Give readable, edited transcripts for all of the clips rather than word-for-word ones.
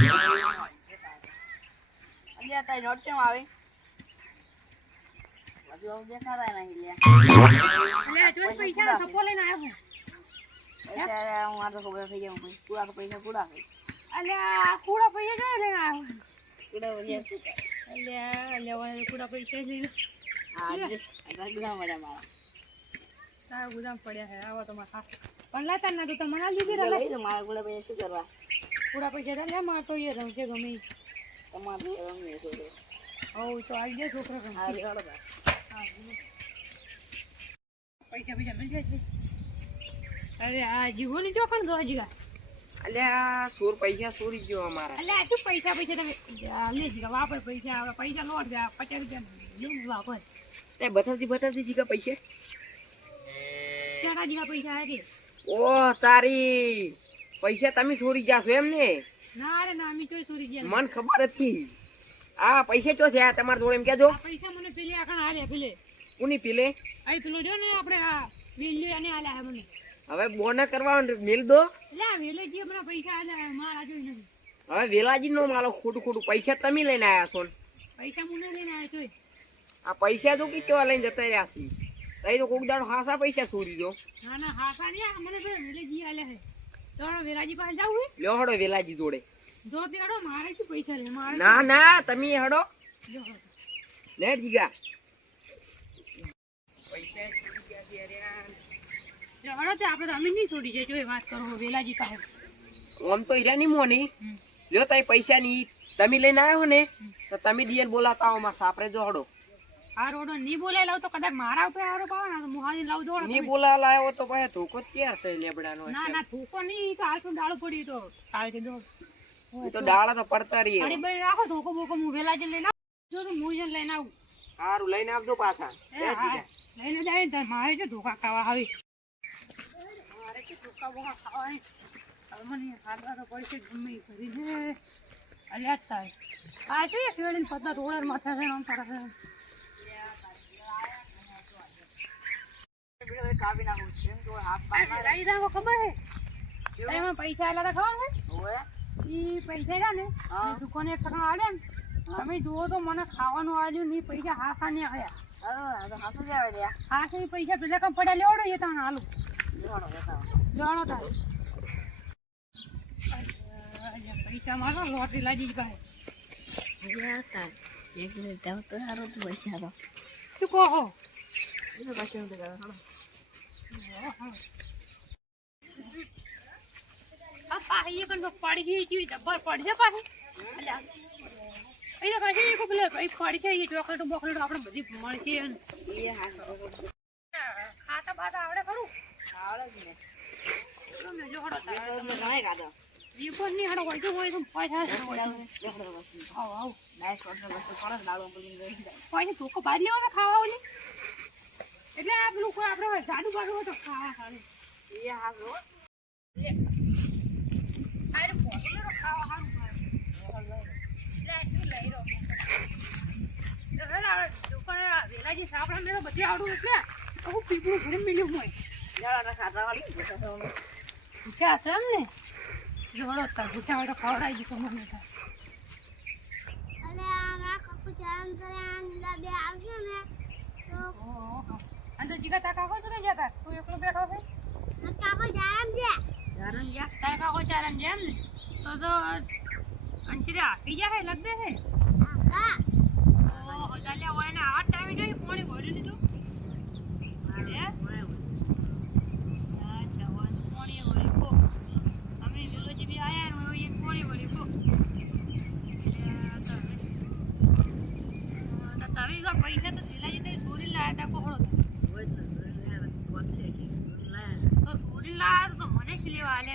અલ્યા તારી નોટ કેમ આવી હજુ દેખાડા નહીં લે અલ્યા તું પૈસા સપો લઈને આવ્યો પૈસા હું આ તો ખબર થઈ ગયા પૂરા પૈસા પૂરા થઈ અલ્યા કુડા પૈસા ક્યાં લઈને આવ્યો પૂરા વળ્યા શું અલ્યા કુડા પૈસા લઈને હા ગુદામ મળ્યા મારા તારા ગુદામ પડ્યા છે આવો તો મારા પણ લાતા ના તો તમને આ લીધી લઈ તો મારા ગુડા પૈસા શું કરવા કુડા પૈસા લે માર તો એ રમશે ગમે તમારે રમીએ છે ઓ તો આવી ગયા છોકરા હા ચાલો પૈસા પૈસા મળી જાય છે અરે આ જીવો ની ચોખણ દો જીગા અલ્યા ચોર પૈસા ચોરી ગયો અમારા અલ્યા શું પૈસા પૈસા તમે લે જીગા વાપર પૈસા આપણે પૈસા લોટ દે 50 રૂપિયા લેવું વાપર તે બતાવજી જીગા પૈસા ચારા જીગા પૈસા આવે ઓ તારી પૈસા તમે ચોરી જાશો એમ ને ના રે ના મી તોય ચોરી ગયા મને ખબર હતી આ પૈસા ચો છે આ તમારા જોડે એમ કેજો આ પૈસા મને પેલી આખણ આલે પેલે કોની પેલે આ પેલો જો ને આપણે આ વેલ્યુ અને આલે હે મને હવે બોના કરવા મેલ દો લે વેલે જે મને પૈસા આલે મારા જોઈ નથી હવે વેલાજી નો માલો ખોટું પૈસા તમે લઈને આયા છો ને. પૈસા મને લઈને આવ્યો તોય આ પૈસા તો કે કેવા લઈને જતા રહ્યા છે તઈ તો કોક દાડો હાસા પૈસા ચોરી દો ના ના હાસા નહીં આ મને તો વેલે જી આલે હે તો વેલાજી પાસે જાવું હે લ્યો હડો વેલાજી જોડે જો તેડો મારે શું પૈસા લે મારે ના તમે હડો જો લે જીગા પૈસા ચોરી ગયા છે અરે હડો તે આપણે તો અમે નહીં છોડી જાય જો વાત કરો વેલાજી પાસે આમ તો હીરા ની મોની લ્યો તઈ પૈસા ની તમે લઈને આવ્યો ને તો તમે દિયલ બોલાતા આવો માં સાપરે જો હડો આ રોડો નહીં બોલાય લાવ તો કદાચ મારા ઉપર આરો પાવ ને મુહાની લાવ દોડ ની બોલા લાવ્યો તો પછી ધોકો ક્યાં છે લેબડાનો ના ના ધોકો નહીં તો હાલ તો ડાળો પડી તો કાલ કે દો એ તો ડાળા તો પડતા રહીએ અરે ભાઈ રાખો ધોકો બોકો હું વેલાજી લઈને આવું જો તો હું જ લઈને આવું સારું લઈને આવજો પાછા લઈને જાય ને મારે જો ધોકા ખાવા આવી મારે કે ધોકા બોકા ખાવા મને હાલવા તો પડશે ગમે કરીને અલ્યા થાય આ શું એક વેળીને પતા રોડર માથા છે આમ તારા કાપી નાખું એમ તો હાથ લઈ જાવ ખબર હે એમાં પૈસા આલા ખબર હે ઓએ ઈ પૈસા રહ્યા ને દુકાને એક ટકા આલે ને તમે જુઓ તો મને ખાવાનું આવ્યું નહીં પૈસા હાથા ને આવ્યા તો હાથું જ આવે લ્યા હાથ એ પૈસા પેલા કમ પડ્યા લેવડો એ તાણ હાલું જાણો તાર પૈસા મારો લોટરી લાગી પાસે એક મિનિટ તો સારું તું પૈસા તો શું કહો પછી પાહી કણ તો પડી ગઈ જી ડબ્બર પડી છે પાહી અલ્યા અહીંયા કાશે એક પેલે પડી છે એ ચોકલેટ બોકલેટ આપણે બધી મળશે એ હા ખાતા બાતા આવડે ખરું આવડે ને તમે જો હડો ઘણા ગાધો એ પણ નહીં હડો હોય તો પૈસા આવ આવ નાઈસ કોટ વસ્તુ પડે દાડો બોલી ગઈ પૈસા ધોકો બાદ લેવા ખાવા ઓલી એટલે આ પેલું કોઈ આપણે જાડુ બાડુ હોય તો ખાવા સારું એ હા રો અરે પોટલો ખાવા સારું લઈ રો દુકાને વેલાજી સાપડા મેં બધી આવડું એટલે હું પીપળું ઘરે મિલ્યું હોય યાર ખાતા વાળી પૂછ્યા હશે એમ ને જોડો તાર પૂછ્યા હોય તો ખવડાવી દીધું મને અને જીગા તા કાકો શું જતા તું એકલો બેઠો છે તારા કાકો ચારણ જેમ ને તો અંચરે આપી જાય લગતે છે ઓહો ચાલ્યા હોય ને આ ટાઈમે જોઈ પાણી ભર્યું દીધું અમે વિલોજી બી આયા ને એક પાણી ભર્યું તમે પૈસા તો સિલાજી તો ચોરી લાયા તા કોહળો તો ચોરી લાયા તો મને જ લેવા આલે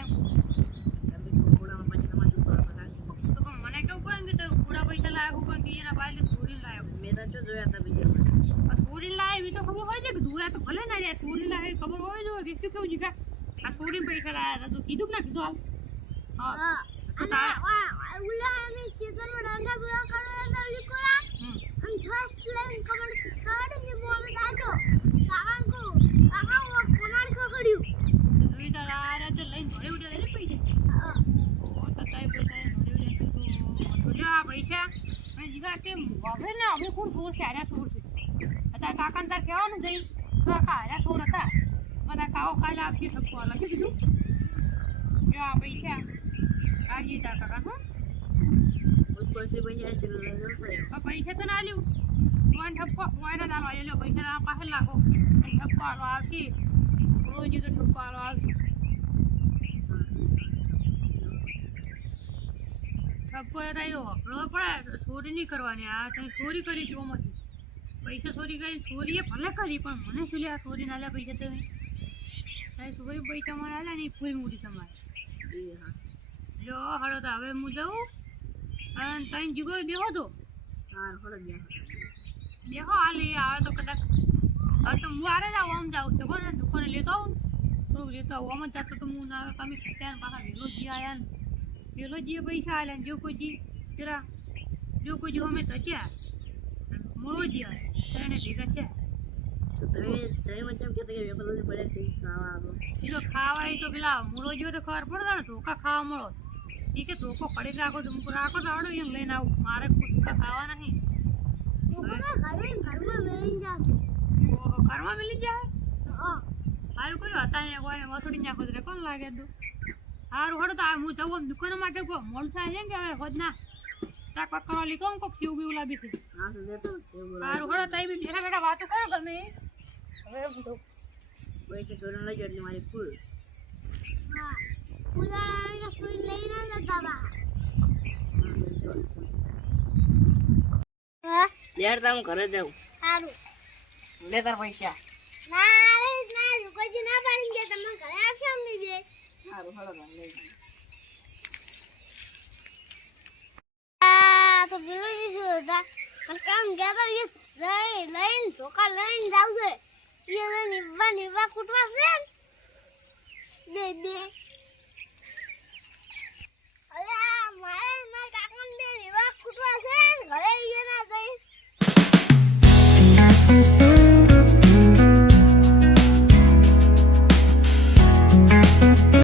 તો મને કેવું પડે કે પૂરા પૈસા લાયા ઉપર કે એના બાય ચોરી લાયા મેં તો જોયા હતા બીજા ચોરી લાયા એવી તો ખબર હોય છે કે ધોયા તો ભલે ના રે ચોરી લાયા ખબર હોય જો વ્યક્તિ કેવું જીગા આ ચોરી પૈસા લાયા હતા તો કીધું કે ના કીધું હાલ હા ઉલા અમે ચિકન રંડા પૂરા કરવા તો લીકોરા हम फर्स्ट लाइन कवर के बोल दादो काका को कमाल को કર્યું જોઈ તો આ રાતે લઈને ઘરે ઉડે લે પૈસા ઓ તો કાઈ પૈસા ઘરે ઉડે તો પૈસા અને જીગા તે હવે ને હવે કોણ ચોર છે આર્યા ચોર છે અત્યારે કાકાને તાર કહેવાનું જઈ કાકા આર્યા ચોર હતા બધા કાવો કાલે આપશે ઠપકો લખી દીધું જો આ પૈસા આજી તાર કાકા હો પછી પૈસા ચલો પડે આ પૈસા તો ના લ્યું વન ઠપકો વાયના ના લ્યો પૈસા આ પાસે લાગો ઠપકો આલો આવશે રોજ તો ઠપકો આલો આવશે ઠપકો રહ્યો હકડો પડે ચોરી નહીં કરવાની આ તમે ચોરી કરી ચોમાંથી પૈસા ચોરી કરી ચોરીએ ભલે કરી પણ મને શું લે આ ચોરી ના લે પૈસા તમે ચોરી પૈસા મને આલ્યા નહીં પૂરી મૂડી તમારે જો હળો તો હવે હું જાઉં અને ત્રણ જીગો બેહો તો હા ખરો બેહો હાલે આવે તો કદાચ હવે તો હું આરે જાઉં આમ જાઉં છું કોને દુકાને લેતો આવું થોડુંક લેતો આવું આમ જ જાતો તો હું ના તમે ત્યાં પાછા વેલો જી આવ્યા ને વેલો જી પૈસા આલ્યા ને જો કોઈ જી જરા જો કોઈ જી અમે તો ક્યાં મળવો જી આવે એને ભેગા છે તો તમે મને કેમ કહેતા કે વેપાર પડે કે ખાવા આવો એ તો ખાવા એ તો પેલા મૂળો જેવો તો ખબર પડે ને ધોકા ખાવા મળો એ કે ધોકો પડી રાખો તો હું રાખો તો આવડો એમ લઈને આવું મારે ધોકા ખાવા નહીં ઘરમાં મિલી જાય સારું કોઈ હતા અહીંયા કોઈ વસોડી નાખો તો કોણ લાગે તું સારું હડો તો હું જવું દુકાન માટે મોડ થાય છે કે હવે હોજ ના તાક પકડવા લીધો કોક શિવ બીવું લાવી છે હા તો દેતો સારું હડો તઈ બી બેઠા બેઠા વાતો કરો તમે હવે હું તો પૈસા ચોરી લઈ જાય એટલે મારી ફૂલ લેર તા હું ઘરે જાઉં લે તાર પૈસા સારું હળો લઈ લઈને ધોકા લઈને જાવ છે નિવા કૂટવા છે દે